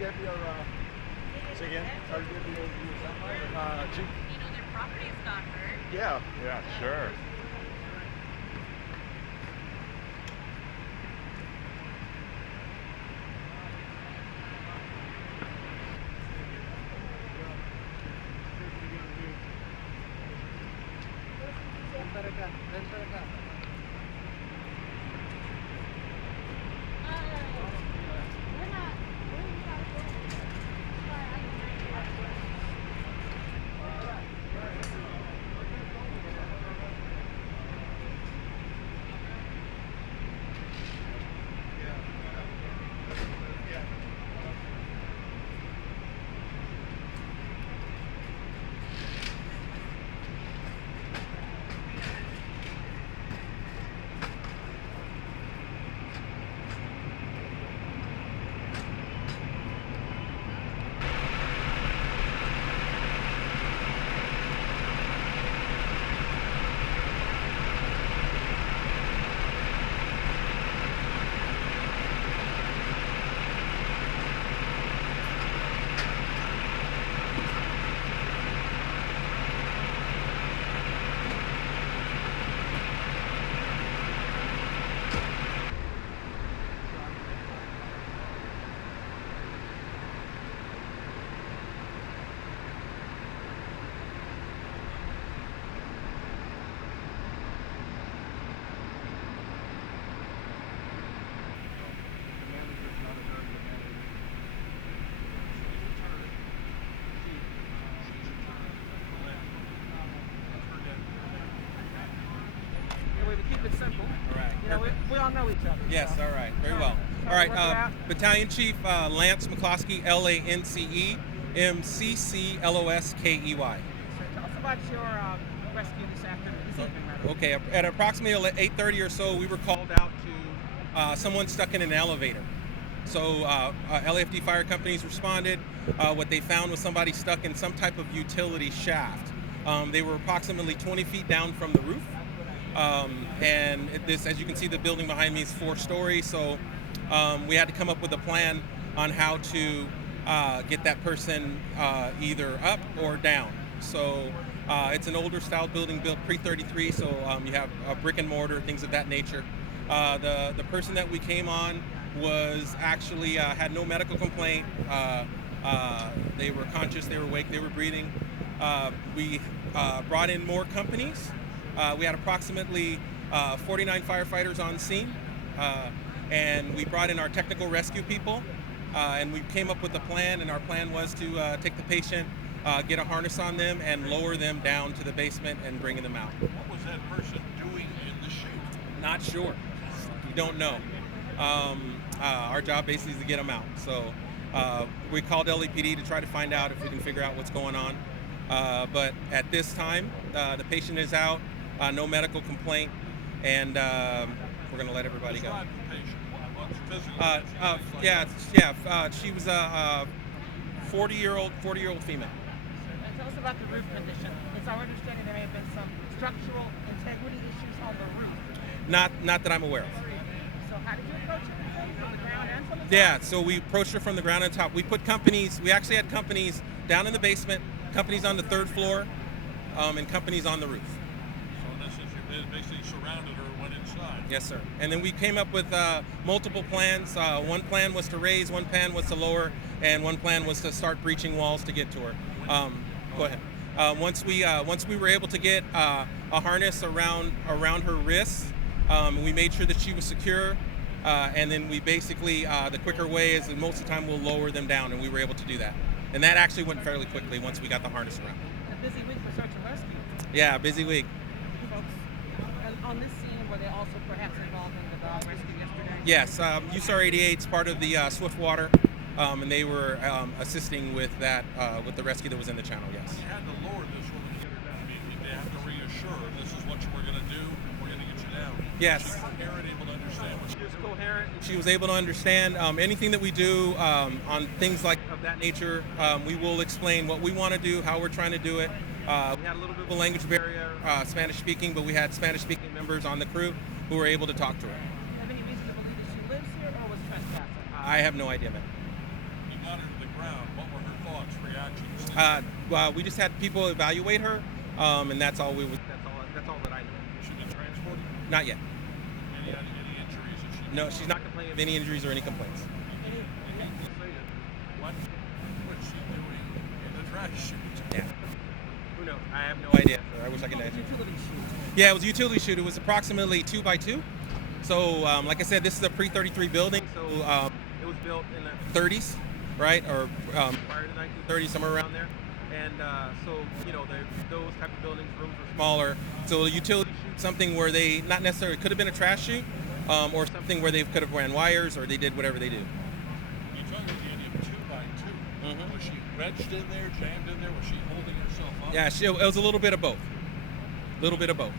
get your, say again? How do you get your Chute? You know, their property is not hurt. Yeah. Yeah, sure. To keep it simple. All right. You know, we all know each other. Yes, so. all right. Very well. So All right. work it out. Battalion Chief Lance McCloskey, LANCE, MCCLOSKEY. So tell us about your rescue this afternoon, this evening, rather. Okay, at approximately 8:30 or so, we were called out to someone stuck in an elevator. So LAFD fire companies responded. What they found was somebody stuck in some type of utility shaft. They were approximately 20 feet down from the roof. And this, as you can see, the building behind me is 4 stories. So we had to come up with a plan on how to get that person either up or down. So it's an older style building built pre-33. So you have brick and mortar, things of that nature. The person that we came on was actually had no medical complaint. They were conscious, they were awake, they were breathing. We brought in more companies. We had approximately 49 firefighters on scene, and we brought in our technical rescue people, and we came up with a plan, and our plan was to take the patient, get a harness on them, and lower them down to the basement and bringing them out. What was that person doing in the chute? Not sure. We don't know. Our job basically is to get them out. So we called LAPD to try to find out if we can figure out what's going on. But at this time, the patient is out, no medical complaint, and we're going to let everybody go. Describe the patient. What's physical? She was a 40-year-old female. And tell us about the roof condition. It's our understanding there may have been some structural integrity issues on the roof. Not that I'm aware of. So how did you approach it? From the ground and from the top? Yeah, so we approached her from the ground and top. We put companies, we actually had companies down in the basement, companies on the 3rd floor, and companies on the roof. So this is, they basically surrounded her and went inside. Yes, sir. And then we came up with multiple plans. One plan was to raise, one plan was to lower, and one plan was to start breaching walls to get to her. Go ahead. Once we were able to get a harness around her wrists, we made sure that she was secure, and then we basically, the quicker way is that most of the time we'll lower them down, and we were able to do that. And that actually went fairly quickly once we got the harness around. A busy week for search and rescue. Yeah, busy week. Folks, on this scene, were they also perhaps involved in the dog rescue yesterday? Yes, USAR 88 is part of the Swiftwater, and they were assisting with that, with the rescue that was in the channel, yes. You had to lower this woman to get her down. I mean, they have to reassure her, this is what we're going to do, we're going to get you down. Yes. She's coherent, able to understand what She was coherent. She was able to understand anything that we do on things like of that nature. We will explain what we want to do, how we're trying to do it. We had a little bit of a language barrier, Spanish speaking, but we had Spanish speaking members on the crew who were able to talk to her. Do you have any reason to believe that she lives here or was trespassing? I have no idea, man. you got her ground. What were her thoughts, reactions? Well, we just had people evaluate her, and that's all that's all that I know. She been transported? Not yet. Any injuries? Is she No, she's not complaining of any injuries or any complaints. I hate to say it. What's she doing in the trash chute? Yeah. Who knows? I have no idea. I wish I could answer. Yeah, it was a utility chute. It was approximately 2 by 2. So, like I said, this is a pre-33 building. So it was built in the 30s, right, or prior to 1930, somewhere around there. And so, you know, those type of buildings, rooms were smaller. So a utility chute, something where they not necessarily could have been a trash chute, or something where they could have ran wires, or they did whatever they do. You talking about 2 by 2? Mhm. Was she wedged in there, jammed in there? Was she holding herself up? Yeah, it was a little bit of both. A little bit of both.